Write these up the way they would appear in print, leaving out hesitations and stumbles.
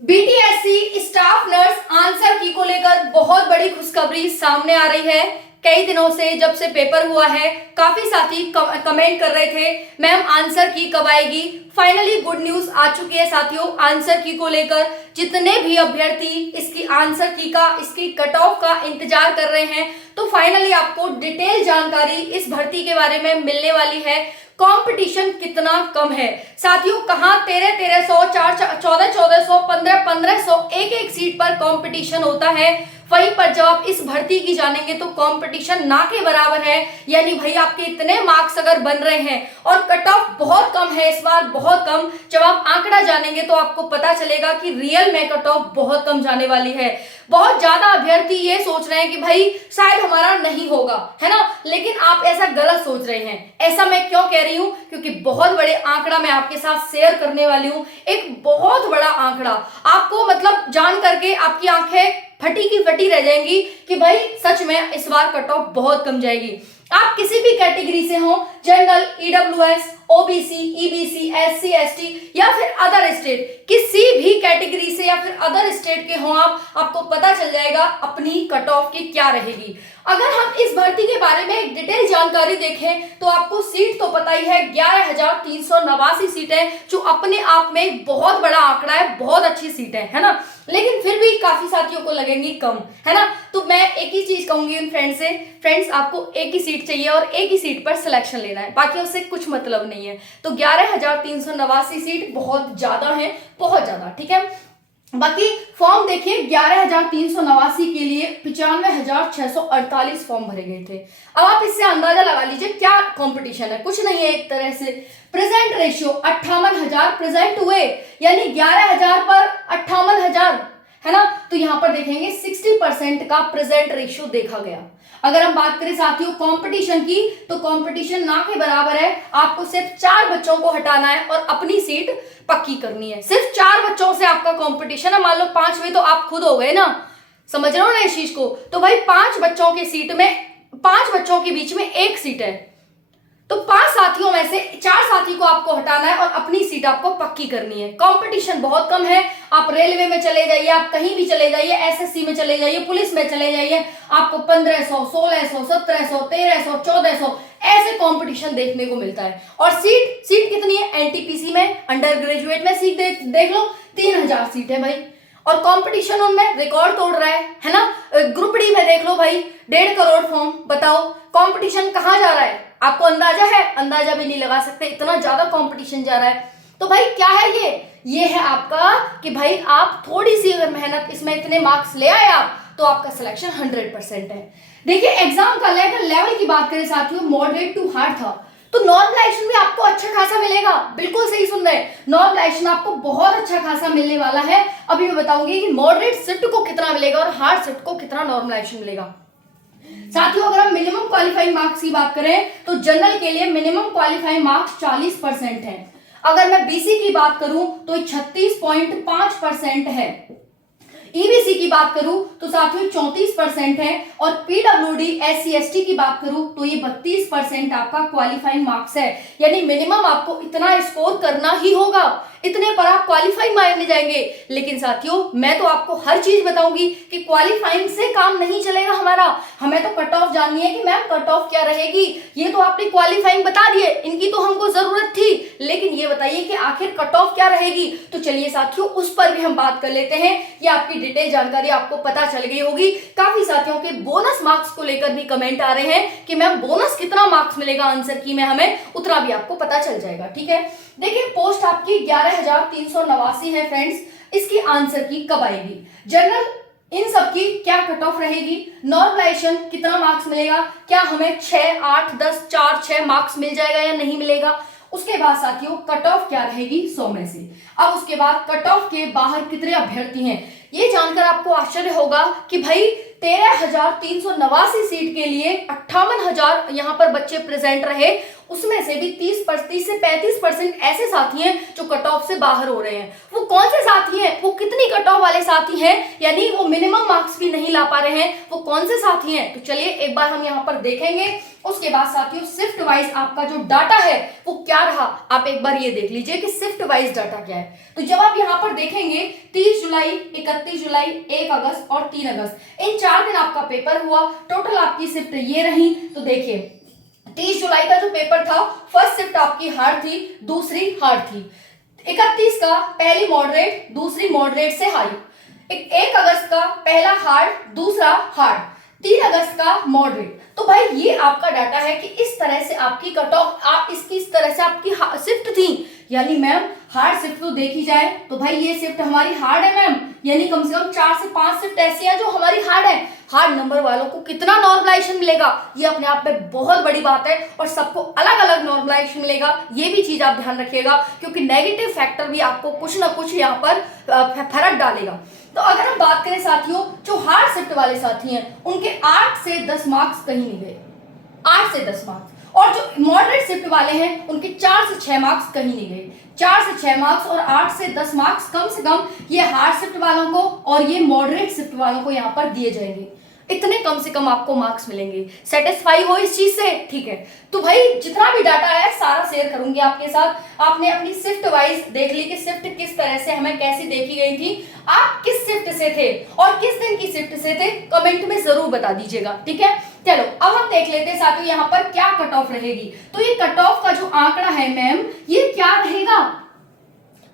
BTSC staff nurse answer की को लेकर बहुत बड़ी खुशखबरी सामने आ रही है। कई दिनों से जब से पेपर हुआ है काफी साथी कमेंट कर रहे थे मैम आंसर की कब आएगी। फाइनली गुड न्यूज आ चुकी है साथियों। आंसर की को लेकर जितने भी अभ्यर्थी इसकी आंसर की का इसकी कट ऑफ का इंतजार कर रहे हैं तो फाइनली आपको डिटेल जानकारी इस भर्ती के बारे में मिलने वाली है। कंपटीशन कितना कम है साथियों, कहां 1300 1400 1500 एक एक सीट पर कंपटीशन होता है। वहीं पर जब आप इस भर्ती की जानेंगे तो कंपटीशन ना के बराबर है। यानी भाई आपके इतने मार्क्स अगर बन रहे हैं और कट ऑफ बहुत कम है इस बार, बहुत कम। जब आप आंकड़ा जानेंगे तो आपको पता चलेगा कि रियल में कट ऑफ बहुत कम जाने वाली है। बहुत ज्यादा अभ्यर्थी ये सोच रहे हैं कि भाई शायद हमारा नहीं होगा, है ना, लेकिन आप ऐसा गलत सोच रहे हैं। ऐसा मैं क्यों कह रही हूं, क्योंकि बहुत बड़े आंकड़ा मैं आपके साथ शेयर करने वाली हूं। एक बहुत बड़ा आंकड़ा आपको मतलब जान करके आपकी आंखें फटी की फटी रह जाएंगी कि भाई सच में इस बार कट ऑफ बहुत कम जाएगी। आप किसी भी कैटेगरी से हो, general, EWS, OBC, EBC, SC, ST या फिर अदर स्टेट, किसी भी कैटेगरी से या फिर अदर स्टेट के हो आपको पता चल जाएगा अपनी कट ऑफ की क्या रहेगी। अगर हम इस भर्ती के बारे में एक डिटेल जानकारी देखें तो आपको सीट तो पता ही है 11,389 सीटें, जो अपने आप में बहुत बड़ा आंकड़ा है, बहुत अच्छी सीटें है ना। लेकिन फिर भी काफी साथियों को लगेंगी कम, है ना। तो मैं एक ही चीज कहूंगी उन फ्रेंड्स से, फ्रेंड्स आपको एक ही सीट चाहिए और एक ही सीट पर सिलेक्शन लेना है, बाकी उससे कुछ मतलब नहीं है। तो 11,389 सीट बहुत ज्यादा है, बहुत ज्यादा, ठीक है। बाकी फॉर्म देखिए 11,389 के लिए 95,648 फॉर्म भरे गए थे। अब आप इससे अंदाजा लगा लीजिए क्या कंपटीशन है। कुछ नहीं है, एक तरह से प्रेजेंट रेशियो 58,000 प्रेजेंट हुए, यानी 11,000 पर 58,000, है ना। तो यहां पर देखेंगे 60% का प्रेजेंट रेशियो देखा गया। अगर हम बात करें साथियों कंपटीशन की तो कंपटीशन ना के बराबर है। आपको सिर्फ 4 बच्चों को हटाना है और अपनी सीट पक्की करनी है। सिर्फ 4 बच्चों से आपका कंपटीशन है। मान लो 5वें तो आप खुद हो गए ना, समझ रहे हो ना इस चीज को। तो भाई 5 बच्चों के सीट में 5 बच्चों के बीच में एक सीट है, तो 5 साथियों में से 4 साथी को आपको हटाना है और अपनी सीट आपको पक्की करनी है। कंपटीशन बहुत कम है। आप रेलवे में चले जाइए, आप कहीं भी चले जाइए, एसएससी में चले जाइए, पुलिस में चले जाइए, आपको 1500, 1600, 1700, 1300, 1400 ऐसे कंपटीशन देखने को मिलता है। और सीट कितनी है एनटीपीसी में, अंडर ग्रेजुएट में सीट देख लो 3000 सीट है भाई। और कंपटीशन उनमें रिकॉर्ड तोड़ रहा है ना। ग्रुप डी में देख लो भाई 1.5 करोड़ फॉर्म, बताओ कंपटीशन कहां जा रहा है। आपको अंदाजा है? अंदाजा भी नहीं लगा सकते, इतना ज्यादा कंपटीशन जा रहा है। तो भाई क्या है ये है आपका कि भाई आप थोड़ी सी अगर मेहनत, इसमें इतने मार्क्स ले आए आप तो आपका सिलेक्शन 100% है। देखिए एग्जाम का लेवल की बात करें साथियों, मॉडरेट टू हार्ड था, तो नॉर्मलाइजेशन भी आपको अच्छा खासा मिलेगा। बिल्कुल सही सुन रहे हैं, नॉर्मलाइजेशन आपको बहुत अच्छा खासा मिलने वाला है। अभी मैं बताऊंगी कि मॉडरेट शिफ्ट को कितना मिलेगा और हार्ड शिफ्ट को कितना नॉर्मलाइजेशन मिलेगा। साथियों अगर हम मिनिमम क्वालिफाइंग मार्क्स की बात करें तो जनरल के लिए मिनिमम क्वालिफाइंग मार्क्स 40% है। अगर मैं बीसी की बात करूं तो 36.5% है। ईबीसी की बात करूं तो साथियों 34% है। और पीडब्ल्यूडी एससी एसटी की बात करूं तो ये 32% आपका क्वालिफाइंग मार्क्स है। यानी मिनिमम आपको इतना स्कोर करना ही होगा, इतने पर आप क्वालिफाइंग माने जाएंगे। लेकिन साथियों मैं तो आपको हर चीज बताऊंगी कि क्वालिफाइंग से काम नहीं चलेगा हमारा। हमें तो कट ऑफ जाननी है कि मैम कट ऑफ क्या रहेगी। ये तो आपने क्वालिफाइंग बता दिए, इनकी तो हमको जरूरत थी, लेकिन ये बताइए कि आखिर कट ऑफ क्या रहेगी। तो चलिए साथियों उस पर भी हम बात कर लेते हैं। ये आपकी डिटेल जानकारी आपको पता चल गई होगी। काफी साथियों के बोनस मार्क्स को लेकर भी कमेंट आ रहे हैं कि मैम बोनस कितना मार्क्स मिलेगा आंसर की में, हमें उतना भी आपको पता चल जाएगा, ठीक है। देखिए पोस्ट आपकी 11,389 है फ्रेंड्स। इसकी आंसर की कब आएगी, जनरल इन सब की क्या कट ऑफ रहेगी, नॉर्मलाइजेशन कितना मार्क्स मिलेगा, क्या हमें 6, 8, 10, 4, 6 मार्क्स मिल जाएगा या नहीं मिलेगा। उसके बाद साथियों कट ऑफ क्या रहेगी 100 में से। अब उसके बाद कट ऑफ के बाहर कितने अभ्यर्थी हैं, ये जानकर आपको आश्चर्य होगा कि भाई 13,389 सीट के लिए 58,000 यहां पर बच्चे प्रेजेंट रहे। उसमें से भी 30 से 35% ऐसे साथी हैं जो कट ऑफ से बाहर हो रहे हैं। वो कौन से साथी साथी हैं वो कितनी कट ऑफ वाले साथी हैं, यानी वो मिनिमम मार्क्स भी नहीं ला पा रहे हैं, वो कौन से साथी हैं। तो चलिए एक बार हम यहाँ पर देखेंगे। उसके बाद साथियों शिफ्ट वाइज आपका जो डाटा है वो क्या रहा, आप एक बार ये देख लीजिए कि शिफ्ट वाइज डाटा क्या है। तो जब आप यहाँ पर देखेंगे 30 जुलाई, 31 जुलाई, 1 अगस्त और 3 अगस्त, इन 4 दिन आपका पेपर हुआ। टोटल आपकी शिफ्ट ये रही। तो देखिए 30 जुलाई का जो पेपर था, फर्स्ट शिफ्ट आपकी हार्ड थी, दूसरी हार्ड थी। 31 का पहली मॉडरेट, दूसरी मॉडरेट से हाई। 1 अगस्त का पहला हार्ड, दूसरा हार्ड। 3 अगस्त का मॉडरेट। तो भाई ये आपका डाटा है कि इस तरह से आपकी कट ऑफ, इस तरह से आपकी शिफ्ट थी। यानी मैम हार्ड शिफ्ट तो देखी जाए तो भाई ये शिफ्ट हमारी हार्ड है मैम, यानी कम से कम 4 से 5 शिफ्ट ऐसी हैं जो हमारी हार्ड है। हार्ड नंबर वालों को कितना नॉर्मलाइजेशन मिलेगा, ये अपने आप में बहुत बड़ी बात है, और सबको अलग अलग नॉर्मलाइजेशन मिलेगा, ये भी चीज आप ध्यान रखिएगा, क्योंकि नेगेटिव फैक्टर भी आपको कुछ ना कुछ यहाँ पर फर्क डालेगा। तो अगर हम बात करें साथियों, जो हार्ड शिफ्ट वाले साथी हैं उनके 8 से 10 मार्क्स कहीं नहीं गए, 8 से 10 मार्क्स। और जो मॉडरेट शिफ्ट वाले हैं उनके 4 से 6 मार्क्स कहीं नहीं गए। 4 से 6 मार्क्स और 8 से 10 मार्क्स कम से कम ये हार्ड शिफ्ट वालों को और ये मॉडरेट शिफ्ट वालों को यहाँ पर दिए जाएंगे। इतने कम से कम आपको मार्क्स मिलेंगे। सेटिस्फाई हो इस चीज से? ठीक है। तो भाई जितना भी डाटा है सारा शेयर करूंगी आपके साथ। आपने अपनी शिफ्ट वाइज देख ली कि शिफ्ट किस तरह से हमें कैसी देखी गई थी, आप किस शिफ्ट से थे और किस दिन की शिफ्ट से थे, कमेंट में जरूर बता दीजिएगा। ठीक है, चलो अब हम देख लेते हैं साथियों यहाँ पर क्या कट ऑफ रहेगी। तो ये कट ऑफ का जो आंकड़ा है मैम, ये क्या रहेगा,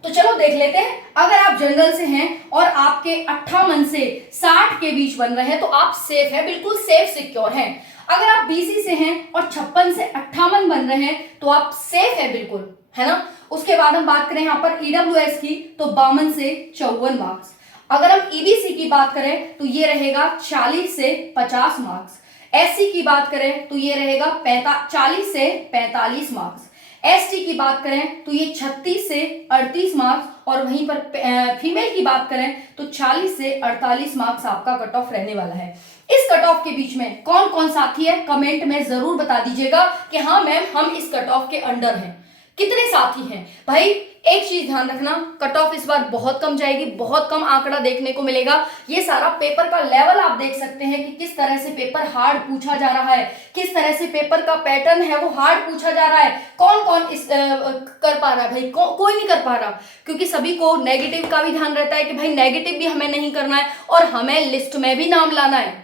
तो चलो देख लेते हैं। अगर आप जनरल से हैं और आपके 58 से 60 के बीच बन रहे हैं तो आप सेफ है, बिल्कुल सेफ सिक्योर हैं। अगर आप बीसी से हैं और 56 से 58 बन रहे हैं तो आप सेफ है बिल्कुल, है ना। उसके बाद हम बात करें यहाँ पर ईडब्ल्यूएस की, तो 52 से 54 मार्क्स। अगर हम ईबीसी की बात करें तो ये रहेगा 40 से 50 मार्क्स। एससी की बात करें तो ये रहेगा 40 से 45 मार्क्स। एसटी की बात करें तो ये 36 से 38 मार्क्स, और वहीं पर फीमेल की बात करें तो 40 से 48 मार्क्स आपका कट ऑफ रहने वाला है। इस कट ऑफ के बीच में कौन कौन साथी है, कमेंट में जरूर बता दीजिएगा कि हाँ मैम हम इस कट ऑफ के अंडर हैं। कितने साथी हैं भाई, एक चीज ध्यान रखना, कट ऑफ इस बार बहुत कम जाएगी, बहुत कम आंकड़ा देखने को मिलेगा। ये सारा पेपर का लेवल आप देख सकते हैं कि किस तरह से पेपर हार्ड पूछा जा रहा है, किस तरह से पेपर का पैटर्न है वो हार्ड पूछा जा रहा है। कौन कौन इस कर पा रहा है भाई, कोई नहीं कर पा रहा, क्योंकि सभी को नेगेटिव का भी ध्यान रहता है कि भाई नेगेटिव भी हमें नहीं करना है और हमें लिस्ट में भी नाम लाना है।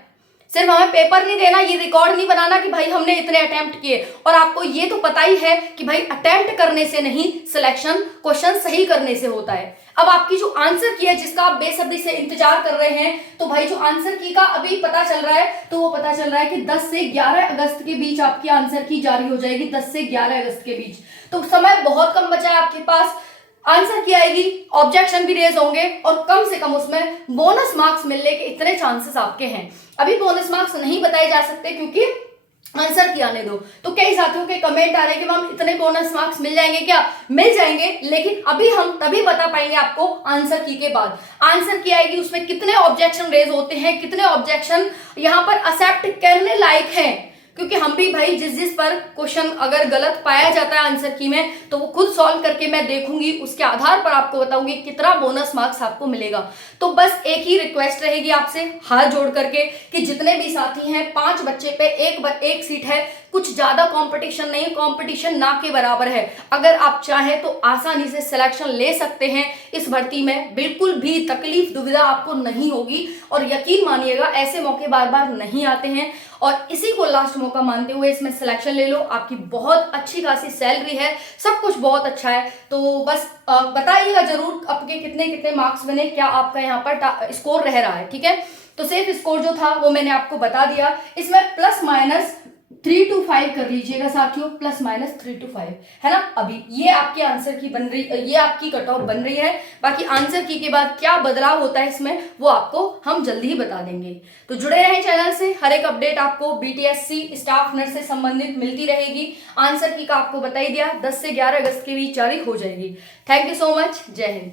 सिर्फ हमें पेपर नहीं देना, ये रिकॉर्ड नहीं बनाना कि भाई हमने इतने अटेम्प्ट किए। और आपको ये तो पता ही है कि भाई अटेम्प्ट करने से नहीं, सिलेक्शन क्वेश्चन सही करने से होता है। अब आपकी जो आंसर की है जिसका आप बेसब्री से इंतजार कर रहे हैं, तो भाई जो आंसर की का अभी पता चल रहा है, तो वो पता चल रहा है कि 10 से 11 अगस्त के बीच आपकी आंसर की जारी हो जाएगी। 10 से 11 अगस्त के बीच, तो समय बहुत कम बचा है आपके पास। आंसर की आएगी, ऑब्जेक्शन भी रेज होंगे और कम से कम उसमें बोनस मार्क्स मिलने के इतने चांसेस आपके हैं। अभी बोनस मार्क्स नहीं बताए जा सकते क्योंकि आंसर की आने दो। तो कई साथियों के कमेंट आ रहे हैं कि मैम इतने बोनस मार्क्स मिल जाएंगे क्या, मिल जाएंगे, लेकिन अभी हम तभी बता पाएंगे आपको आंसर की के बाद। आंसर की आएगी, उसमें कितने ऑब्जेक्शन रेज होते हैं, कितने ऑब्जेक्शन यहाँ पर एक्सेप्ट करने लायक हैं, क्योंकि हम भी भाई जिस पर क्वेश्चन अगर गलत पाया जाता है आंसर की में, तो वो खुद सॉल्व करके मैं देखूंगी, उसके आधार पर आपको बताऊंगी कितना बोनस मार्क्स आपको मिलेगा। तो बस एक ही रिक्वेस्ट रहेगी आपसे हाथ जोड़ करके कि जितने भी साथी हैं 5 बच्चे पे एक सीट है, कुछ ज्यादा कंपटीशन नहीं, कंपटीशन ना के बराबर है। अगर आप चाहें तो आसानी से सिलेक्शन ले सकते हैं इस भर्ती में, बिल्कुल भी तकलीफ दुविधा आपको नहीं होगी। और यकीन मानिएगा ऐसे मौके बार बार नहीं आते हैं, और इसी को लास्ट मौका मानते हुए इसमें सिलेक्शन ले लो। आपकी बहुत अच्छी खासी सैलरी है, सब कुछ बहुत अच्छा है। तो बस बताइएगा जरूर आपके कितने कितने मार्क्स बने, क्या आपका यहाँ पर स्कोर रह रहा है। ठीक है, तो सेफ स्कोर जो था वो मैंने आपको बता दिया। इसमें प्लस माइनस 3 to 5 कर लीजिएगा साथियों, प्लस माइनस 3 to 5, है ना। अभी ये आपके आंसर की बन रही, ये आपकी कट ऑफ बन रही है। बाकी आंसर की के बाद क्या बदलाव होता है इसमें वो आपको हम जल्दी ही बता देंगे। तो जुड़े रहें चैनल से, हर एक अपडेट आपको बीटीएससी स्टाफ नर्स से संबंधित मिलती रहेगी। आंसर की का आपको बता ही दिया, 10 से 11 अगस्त के बीच जारी हो जाएगी। थैंक यू सो मच, जय हिंद।